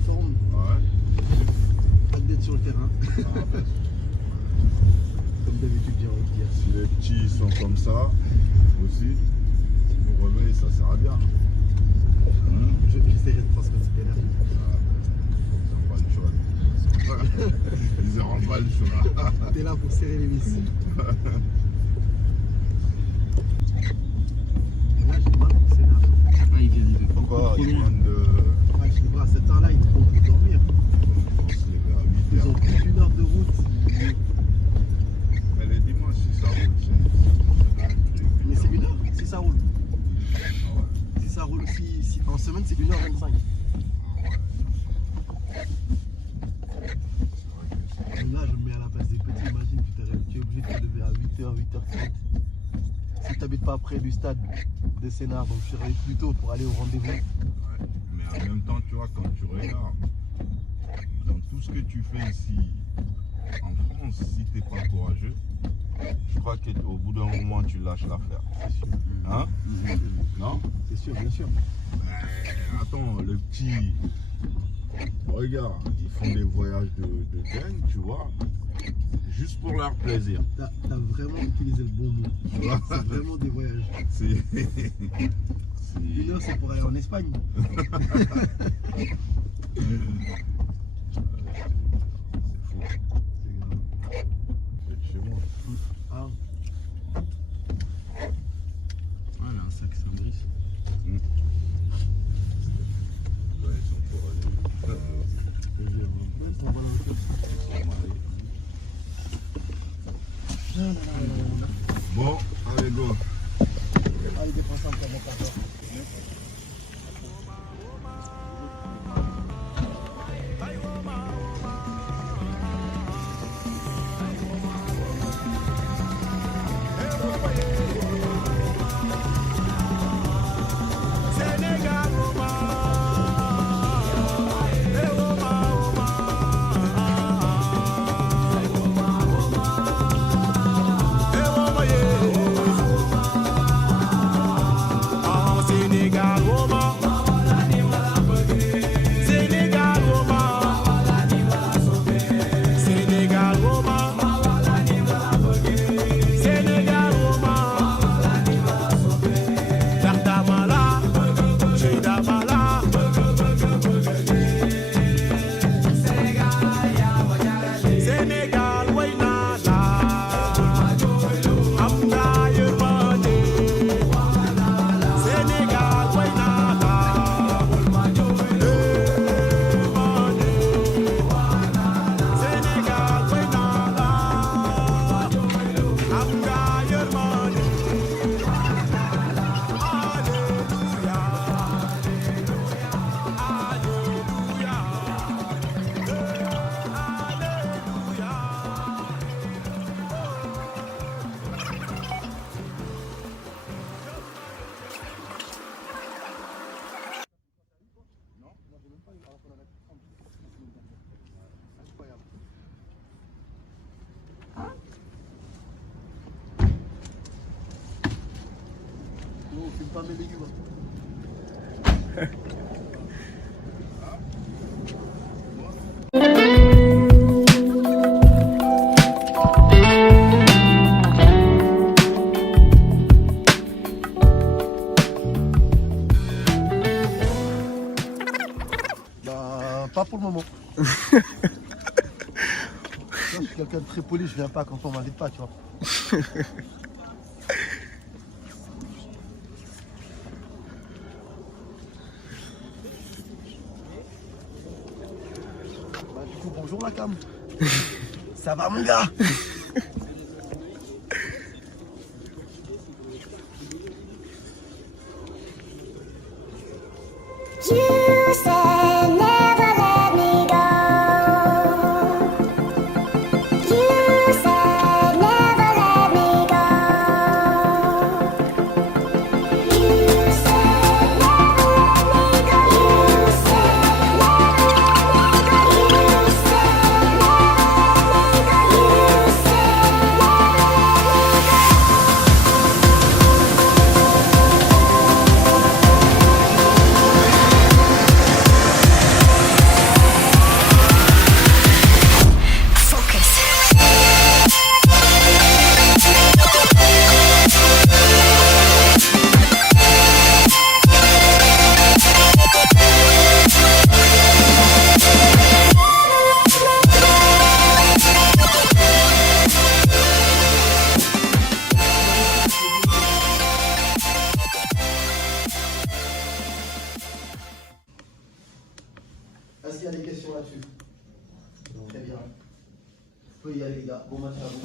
uniforme. Ouais. Pas d'être sur le terrain. Comme d'habitude, j'ai envie de dire. Si les petits sont comme ça, aussi, le réveil, ça sert à bien. J'essaierai de transmettre cette énergie. Ils n'ont pas le choix. Ils n'auront pas le choix. T'es là pour serrer les vis. Là, j'ai mal pour Sénat. Ah, ils viennent de Pourquoi trop ils loin. prennent de. Ouais, je les vois à cette heure-là, ils trop pour dormir. On se lève à 8 Ils heures. ont plus d'une heure de route. Mais les dimanches, si ça roule, c'est. Mais c'est une heure si ça roule. Ah ouais. Si ça roule, si en semaine, c'est 1h25. Et là, je me mets à la place des petits. Imagine, tu es obligé de te lever à 8h, 8h30. Si tu n'habites pas près du stade de Sénart, donc je serai plus tôt pour aller au rendez-vous. Ouais. Mais en même temps, tu vois, quand tu regardes, dans tout ce que tu fais ici en France, si tu n'es pas courageux, je crois qu'au bout d'un moment, tu lâches l'affaire. C'est sûr. Hein? Non? C'est sûr, bien sûr. Attends, le petit. Regarde, ils font des voyages de dingue, tu vois, juste pour leur plaisir. T'as vraiment utilisé le bon mot. Tu vois? C'est vraiment des voyages. C'est. Une heure, c'est pour aller en Espagne. C'est fou. C'est chez moi. Ah. Ah, là, un sac Saint-Brice. Ouais, ils sont courageux. Bon, allez, go. Allez, dépenser encore mon passeport. Non, filme pas mes légumes. Bah, pas pour le moment. Je suis quelqu'un de très poli, je viens pas quand on m'invite pas, tu vois. Bah, du coup, bonjour la cam. Ça va mon gars? You said never let me go. You said never let me go. You said never let me go. You said never let me go. You said never let me go. You said Est-ce qu'il y a des questions là-dessus? Très bien. Vous pouvez y aller les gars. Bon match à vous.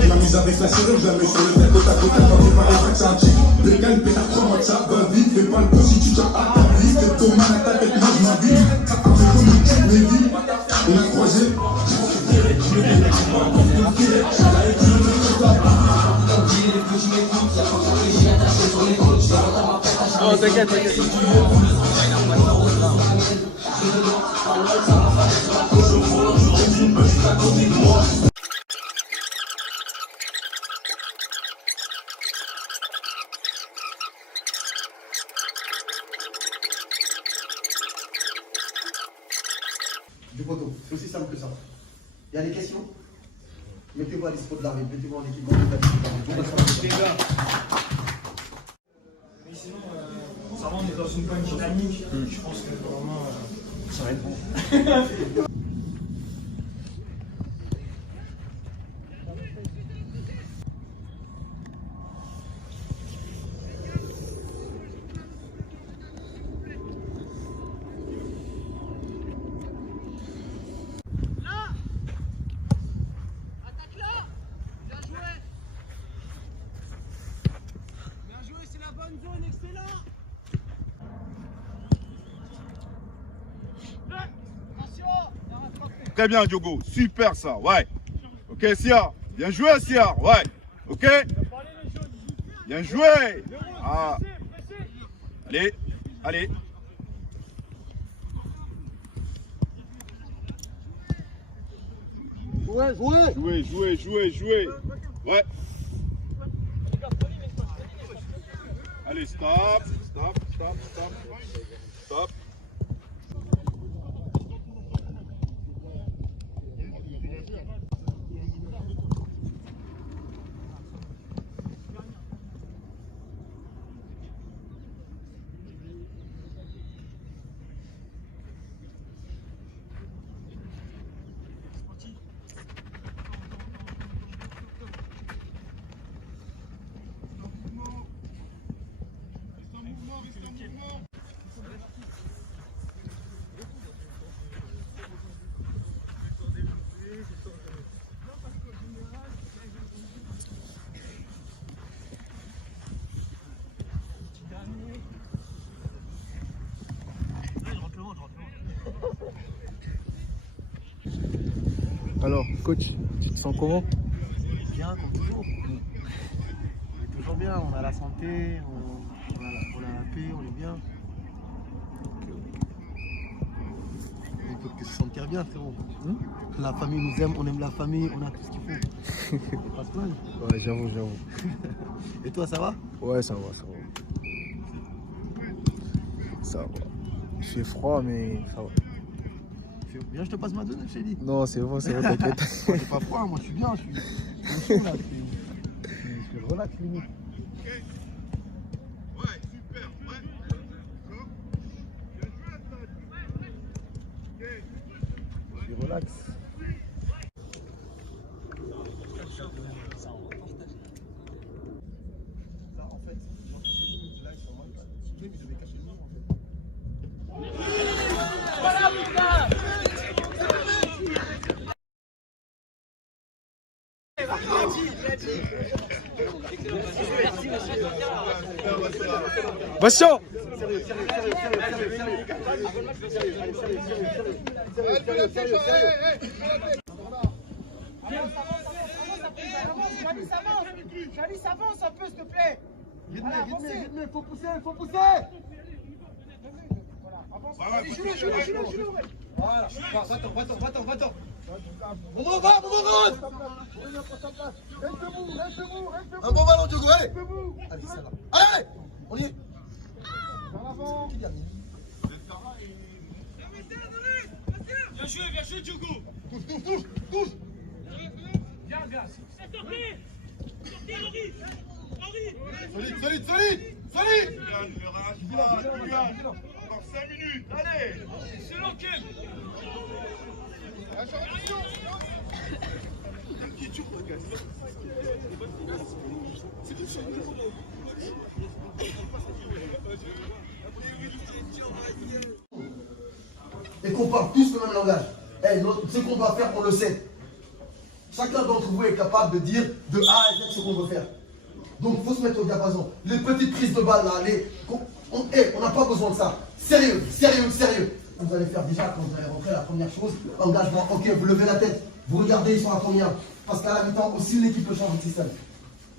Je m'amuse avec la serrure, je la mets sur le tel, côte à côte, quand tu parles avec ça, le calme, pétard, crois-moi que ça va vite, fais pas le con si tu t'as attabli, que ton mal à ta tête, moi je m'habille, après comme une petite Lévi, on a croisé. Non, t'inquiète, t'inquiète. Du poteau, c'est aussi simple que ça. Il y a des questions? Mettez-vous à dispo de l'arbitre, mettez-vous en équipement. Les gars. Mais sinon, ça va, on est dans une bonne dynamique. Je pense que vraiment, ça va être bon. Très bien, Diogo. Super ça, ouais. Ok, Sia. Bien joué, Sia. Ouais. Ok. Bien joué. Ah. Allez, allez. Jouez. Ouais. Allez, stop. Alors, coach, tu te sens comment? Bien, comme toujours. On est toujours bien, on a la santé, on a la paix, on est bien. On ne peut que se sentir bien, frérot. La famille nous aime, on aime la famille, on a tout ce qu'il faut. On peut pas se plaindre. Ouais, j'avoue. Et toi, ça va? Ouais, ça va. Ça va. Il fait froid, mais ça va. Viens, je te passe ma donnée, je t'ai dit. Non, c'est bon, t'inquiète. Moi, j'ai pas froid, moi je suis bien, je suis chaud là, je suis relax limite. Ouais, super, ouais. Je suis relax. Ça, en fait, là, ils sont mal. Ce game, ils devaient cacher le nom, en fait. Bastien! Chalice, avance un peu, s'il te plaît. Rythme, faut pousser. Voilà, va-t'en. Momo, va, rentre. Reste debout. Un bon ballon, Diogo, allez. Allez, ça va. Allez, on y est. En avant. Qui gagne? Bien joué, Diogo. Touche. Bien. Solide. Ne rage pas, Julian. Encore 5 minutes, allez. C'est l'enquête. et qu'on parle tous le même langage. Ce qu'on doit faire, on le sait. Chacun d'entre vous est capable de dire de A à Z ce qu'on veut faire. Donc il faut se mettre au diapason. Les petites prises de balles là, on n'a pas besoin de ça. Sérieux, sérieux, sérieux. Vous allez faire déjà, quand vous allez rentrer, la première chose, engagement, ok, vous levez la tête, vous regardez, ils sont à combien. Parce qu'à la mi-temps, aussi l'équipe peut changer de système.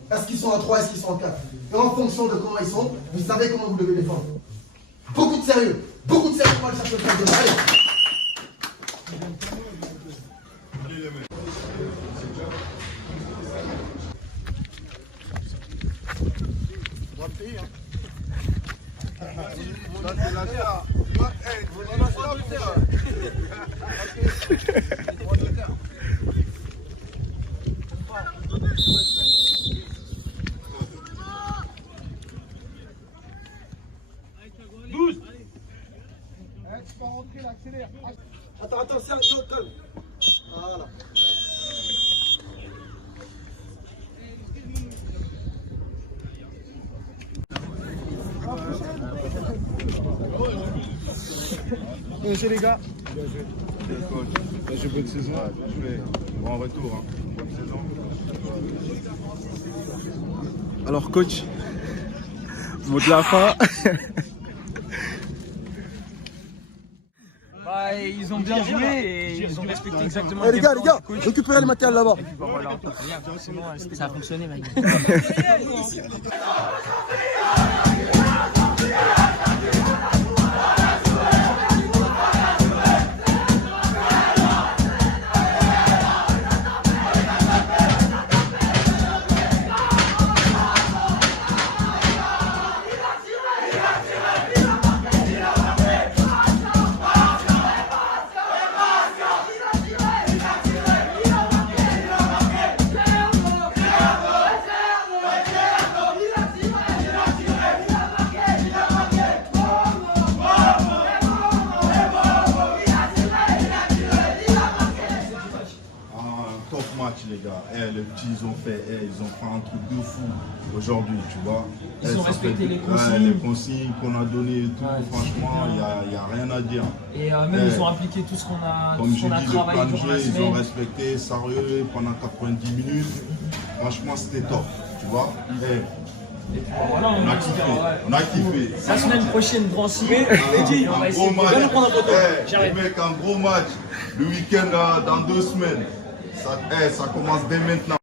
Est-ce qu'ils sont à 3, est-ce qu'ils sont à 4? Et en fonction de comment ils sont, vous savez comment vous devez défendre. Beaucoup de sérieux, on va aller chercher le point de balle. Attends, Sergio, calme. Voilà. Bonjour les gars. Je bonne saison. Je fais bon retour. Bonne saison. Alors coach, mot de la fin. Ils ont bien joué et ils ont respecté exactement Les gars, récupérez le matériel là-bas. Voilà, ça a fonctionné, mec. Les gars, les petits ils ont fait un truc de fou aujourd'hui, tu vois. Ils ont respecté les consignes qu'on a données et tout, franchement, il n'y a rien à dire. Et même ils ont appliqué tout ce qu'on a, comme j'ai dit, le plan de durant la jeu, ils semaine. ont respecté sérieux pendant 90 minutes. Franchement, c'était top, tu vois. Et puis, voilà, on a kiffé. La semaine prochaine, Drancy. Un gros match. Mec, un gros match. Le week-end dans 2 semaines. Ça commence dès maintenant.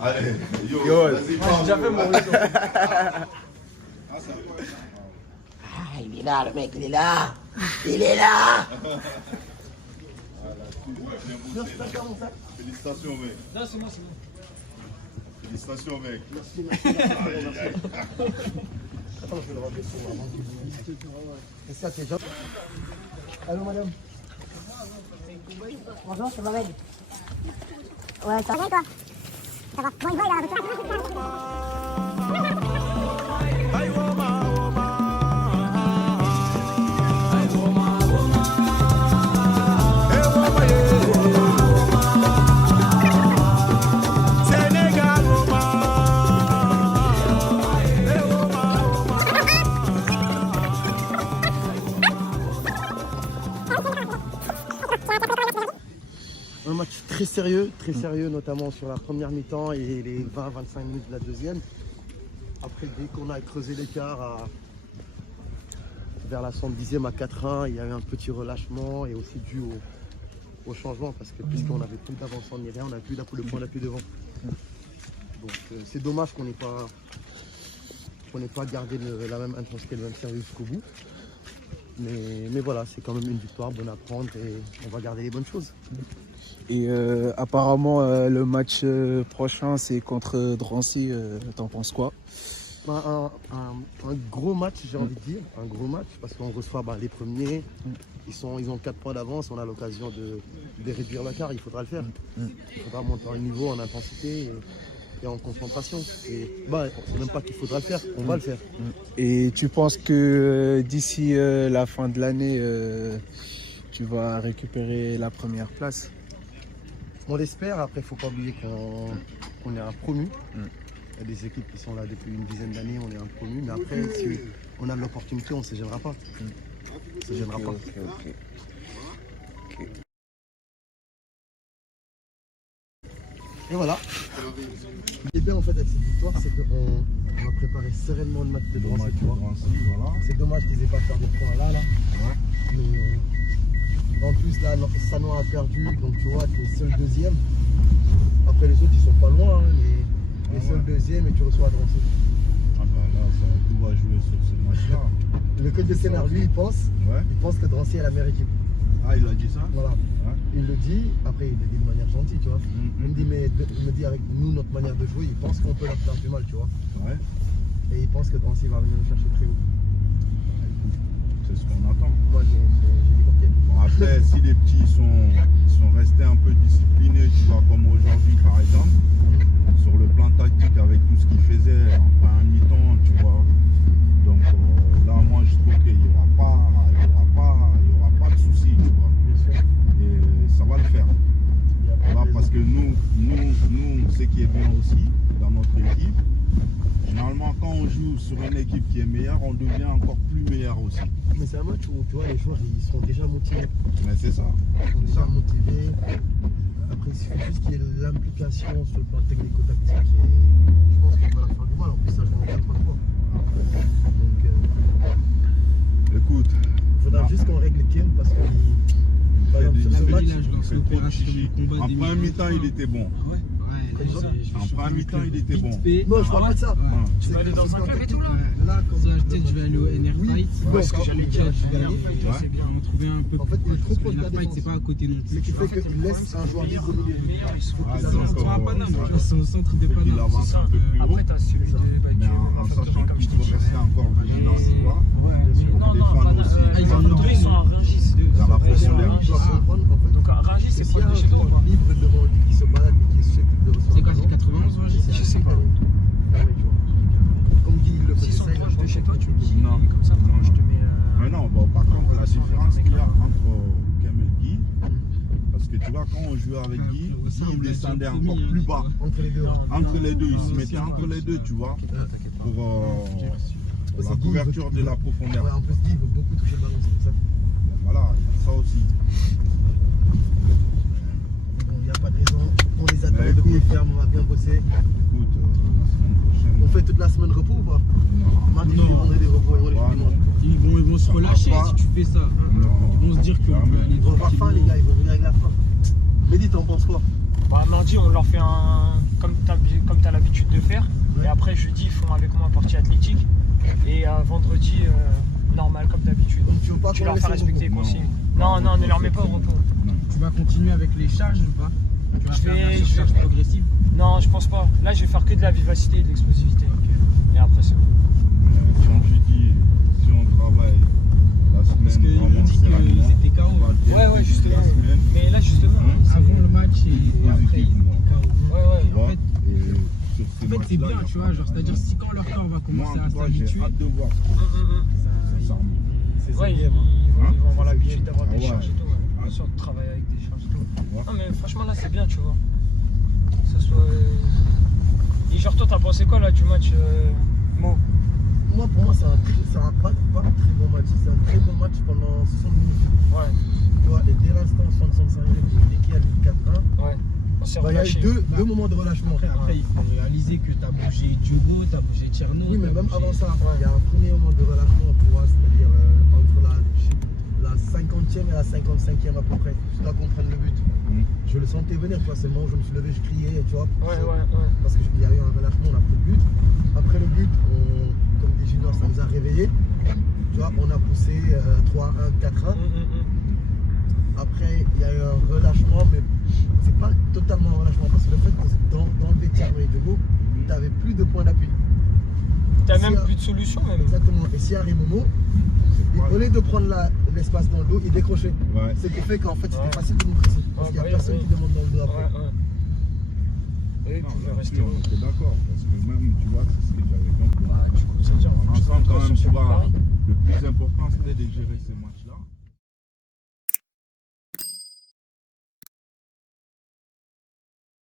Allez, vas-y, j'ai déjà fait mon Il est là, le mec, il est là. Il est là. Félicitations, mec. Non, c'est moi, c'est moi. Félicitations, mec. Merci à tes gens. Allô, madame. Bonjour, c'est Mohamed. Ouais, ça va toi? Ça va? Bon, il va, il a la voiture. Un match très sérieux, notamment sur la première mi-temps et les 20-25 minutes de la deuxième. Après, dès qu'on a creusé l'écart vers la 70e à 4-1, il y avait un petit relâchement et aussi dû au changement parce que puisqu'on n'avait plus d'avancement ni rien, on n'avait plus le point d'appui devant. Donc c'est dommage qu'on n'ait pas gardé la même intensité, le même sérieux jusqu'au bout. Mais voilà, c'est quand même une victoire bonne à prendre et on va garder les bonnes choses. Et apparemment le match prochain c'est contre Drancy, t'en penses quoi? Un gros match, j'ai envie de dire, un gros match parce qu'on reçoit les premiers, ils ont 4 points d'avance, on a l'occasion de réduire l'écart, il faudra le faire. Il faudra monter en niveau, en intensité et en concentration. C'est même pas qu'il faudra le faire, on va le faire. Et tu penses que d'ici la fin de l'année, tu vas récupérer la première place? On l'espère, après il ne faut pas oublier qu'on est un promu. Il y a des équipes qui sont là depuis une dizaine d'années, on est un promu, mais après, si on a de l'opportunité, on ne se gênera pas. On ne se gênera pas. Et voilà. Ce qui est bien en fait avec cette victoire, c'est qu'on a préparé sereinement le match de Drancy, tu vois. Voilà. C'est dommage qu'ils aient pas perdu le point là. Ouais. Mais en plus là, Sanois a perdu, donc tu vois, tu es seul deuxième. Après les autres, ils sont pas loin, hein, les seuls deuxième et tu reçois Drancy. Ah bah là, tout va jouer sur ce match-là. Le coach de Sénart, lui, il pense que Drancy est la meilleure équipe. Ah, il a dit ça? Voilà. Ouais. Il le dit, après il le dit de manière gentille, tu vois. Il me dit, il me dit avec nous, notre manière de jouer, il pense qu'on peut leur faire du mal, tu vois. Ouais. Et il pense que Drancy va venir nous chercher très haut. C'est ce qu'on attend. Moi, j'ai dit ok. Bon, après, si les petits sont restés un peu disciplinés, tu vois, comme aujourd'hui par exemple, sur le plan tactique avec tout ce qu'ils faisaient en première mi-temps, tu vois. Donc là, moi, je trouve qu'il n'y aura pas de soucis, tu vois. Et ça va le faire. Voilà, parce que nous, ce qui est bien aussi dans notre équipe, généralement quand on joue sur une équipe qui est meilleure, on devient encore plus meilleur aussi. Mais c'est un match où tu vois les joueurs ils seront déjà motivés. Mais c'est ça. Ils sont déjà motivés. Après il suffit juste qu'il y ait l'implication sur le plan technico-tactique et je pense qu'on va leur faire du mal. En plus ça joue en 4 fois. Donc écoute, il faudra juste qu'on règle Ken parce que par exemple, sur ce match, en première mi-temps il était bon. En première mi-temps il était bon. non je parle pas de ça. Tu vas aller dans un club et tout là? Là comme Je vais aller au NR Fight. Parce que j'allais dire, C'est bien, on va trouver un peu. en fait il est trop proche de la NR Fight, défense. c'est pas à côté non Ce plus. qui fait qu'il laisse un joueur libre au milieu. ils se Ah, focalisent donc, sur un Paname. Ils sont au centre de faut qu'il Paname. avance un peu plus haut. Après, t'as celui de Mais en sachant qu'il faut rester encore vigilant, tu vois. Non, non, Défendre aussi. Ah, ils ont montré, ils sont à Rungis. Ça va profondeur. Tu dois comprendre en fait. Donc à Rungis, c'est S'il y proche a de un chez toi. joueur libre devant lui qui se balade et qui s'occupe de recevoir. C'est quoi, c'est 91 Rungis? C'est Je sais pas. fermé, tu vois. Comme dit, il le S'ils faisait sont ça, il proches de le chez fait. toi, tu me dis, Non. comme ça, je te mets. Mais non, bon, par contre, la différence qu'il y a entre Kem et Guy, parce que tu vois, quand on jouait avec Guy, il descendait encore plus bas. Entre les deux. Entre les deux, il se mettait entre les deux, tu vois, pour la couverture de la Ouais, profondeur. en plus, Guy veut beaucoup toucher le ballon, c'est pour ça. Voilà, il y a ça aussi. Bon, il n'y a pas de raison. On les attend Mais de pied écoute. ferme, on va bien bosser. Écoute, la semaine prochaine. On fait toute la semaine repos ou pas? Non, Mardi, Non. jeudi, vendredi repos et on les Ouais, fait dimanche. Ils vont se Ça va relâcher pas. si tu fais ça. non. Ils vont se dire qu'on peut aller Ils vont avoir faim, les gars, ils vont venir avec la faim. Mehdi, t'en penses quoi? Bah, mardi, on leur fait un. Comme t'as l'habitude de faire. Ouais. Et après, jeudi, ils font avec moi un partie athlétique. Et vendredi, normal, comme d'habitude. Donc, tu veux pas Tu qu'on leur les fais laisse au respecter les repos? consignes. Non, non, ne leur mets pas au repos. Tu vas continuer avec les charges ou pas? Tu vas Je faire vais- la je vais- surcharge progressive? Non, je pense pas. Là, je vais faire que de la vivacité et de l'explosivité. Et après, c'est bon. Quand je dis, si on travaille la Parce semaine, qu'ils m'ont vraiment dit sereinement, qu'ils étaient KO. on va le Ouais, dire, ouais, justement. la semaine, Mais là, justement, c'est- Avant le match et après positif, ils étaient KO. Ouais, ouais. tu vois, en fait- et sur ces En fait, c'est matchs-là, bien, il y a tu pas vois, de genre, c'est-à-dire raison. si quand leur corps va Moi, commencer en à tout cas, j'ai s'habituer, hâte de voir ça. C'est Ouais, ça, ils hein. vont avoir C'est l'habitude bien. d'avoir des Ah ouais. charges et tout. Ouais. Bien sûr, de travailler avec des charges et tout. Ouais. Non, mais franchement, là, c'est bien, tu vois. Que ça soit. Et genre, toi, t'as pensé quoi là du match Mo? Moi, pour moi, c'est un pas très bon match. C'est un très bon match pendant 60 minutes. Ouais, Tu vois, et dès l'instant 65 minutes, dès qu'il y a le 4-1, ouais. On s'est bah, il y a relâché. eu deux moments de relâchement. après il faut réaliser que tu as bougé Diogo, tu as bougé Tierno. Oui, mais t'as même bougé- avant ça, il y a un premier moment de relâchement, tu vois, c'est-à-dire entre la 50e et la 55e à peu près, jusqu'à qu'on prenne le but. Je le sentais venir, tu vois, c'est le moment où je me suis levé, je criais, tu vois. Ouais, ouais, ouais. Parce qu'il y a eu un relâchement, on a pris le but. Après le but, comme dit Junior, ça nous a réveillés. Tu vois, on a poussé 3-1, 4-1. Après, il y a eu un relâchement, mais c'est pas totalement un relâchement, parce que le fait que dans le vestiaire et Diogo, tu n'avais plus de points d'appui. T'as Si, même plus de solution, même. Exactement. Et si Harry Momo, au lieu de prendre l'espace dans le dos, il décrochait. Ouais. Ce qui fait qu'en fait, c'était Ouais. facile de nous presser. Parce Ouais, qu'il n'y a bah personne oui, qui oui. demande dans le dos Ouais, après. ouais. Oui, il Non, pouvait là-dessus, rester on haut. était d'accord, parce que même, tu vois, c'est ce que j'avais compris. Bah, du coup, ça veut dire. En ensemble, quand même, tu vois, Paris. le plus important, c'était de gérer ces matchs.